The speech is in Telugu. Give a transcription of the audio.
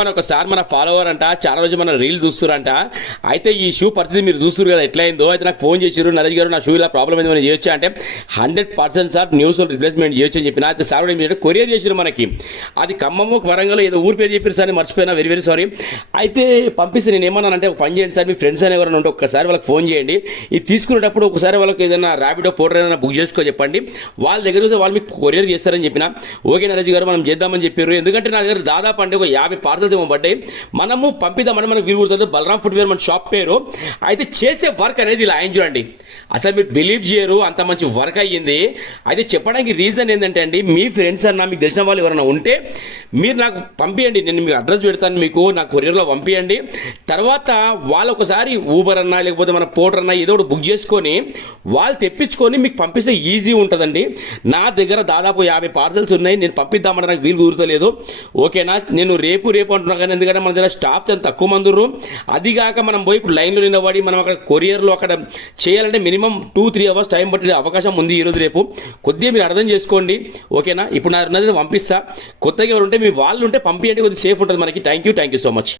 ఒకసారి మన ఫాలోవర్ అంట చాలా రోజు మన రీల్ చూస్తురంట. అయితే ఈ షూ పరిస్థితి మీరు చూస్తున్నారు కదా ఎట్లా అయిందో. అయితే నాకు ఫోన్ చేసిరు, నరేష్ గారు నా షూ ఇలా ప్రాబ్లం అయింది మనం చేయొచ్చు అంటే 100% సార్ న్యూస్ రిప్లేస్మెంట్ చేయొచ్చు అని చెప్పిన. అయితే సార్ ఏం కొరియర్ చేసిరు మనకి. అది ఖమ్మము వరంగల్ ఏదో ఊరు పేరు చెప్పారు సార్, మర్చిపోయినా, వెరీ వెరీ సారీ. అయితే పంపిస్తే నేను ఏమన్నానంటే ఒక పని చేయండి సార్, మీ ఫ్రెండ్స్ అని ఎవరైనా ఉంటే ఒక్కసారి వాళ్ళకి ఫోన్ చేయండి. ఇది తీసుకునేటప్పుడు ఒకసారి వాళ్ళకి ఏదైనా ర్యాపిడో పోర్టర్ ఏదైనా బుక్ చేసుకో చెప్పండి, వాళ్ళ దగ్గర చూస్తే వాళ్ళు మీకు కొరియర్ చేస్తారని చెప్పిన. ఓకే నరేష్ గారు మనం చేద్దామని చెప్పారు. ఎందుకంటే నా దగ్గర దాదాపు అంటే ఒక 50 పార్సల్స్ ఏమో పడ్డాయి. మనము పంపిద్దామని మనకు వీలు కుడుతుంది. బలరాం ఫుట్వేర్ మన షాప్ పేరు. అయితే చేసే వర్క్ అనేది ఇలా ఆయన చూడండి, అసలు మీరు బిలీవ్ చేయరు అంత మంచి వర్క్ అయ్యింది. అయితే చెప్పడానికి రీజన్ ఏంటంటే అండి, మీ ఫ్రెండ్స్ అన్న మీకు తెలిసిన వాళ్ళు ఎవరైనా ఉంటే మీరు నాకు పంపించండి, నేను మీకు అడ్రస్ పెడతాను, మీకు నా కొరియర్లో పంపించండి. తర్వాత వాళ్ళు ఒకసారి ఊబర్ అన్నా లేకపోతే మన పోర్టర్ అన్నా ఏదో ఒకటి బుక్ చేసుకొని వాళ్ళు తెప్పించుకొని మీకు పంపిస్తే ఈజీ ఉంటుందండి. నా దగ్గర దాదాపు 50 పార్సల్స్ ఉన్నాయి, నేను పంపిద్దామని నాకు వీలు కుదురుతలేదు. ఓకేనా, నేను రేపు అంటున్నా కానీ ఎందుకంటే మన దగ్గర స్టాఫ్ చాలా తక్కువ మంది ఉన్నారు. అదిగాక మనం పోయి ఇప్పుడు లైన్లో నిలబడి మనం అక్కడ కొరియర్లో అక్కడ చేయాలంటే మినిమం 2-3 అవర్స్ టైం పట్టే అవకాశం ఉంది ఈరోజు రేపు. కొద్దిగా మీరు అర్థం చేసుకోండి. ఓకేనా, ఇప్పుడు నా పంపిస్తా. కొత్తగా ఎవరు ఉంటే మీ వాళ్ళు ఉంటే పంపించండి, కొద్దిగా సేఫ్ ఉంటుంది మనకి. Thank you so much.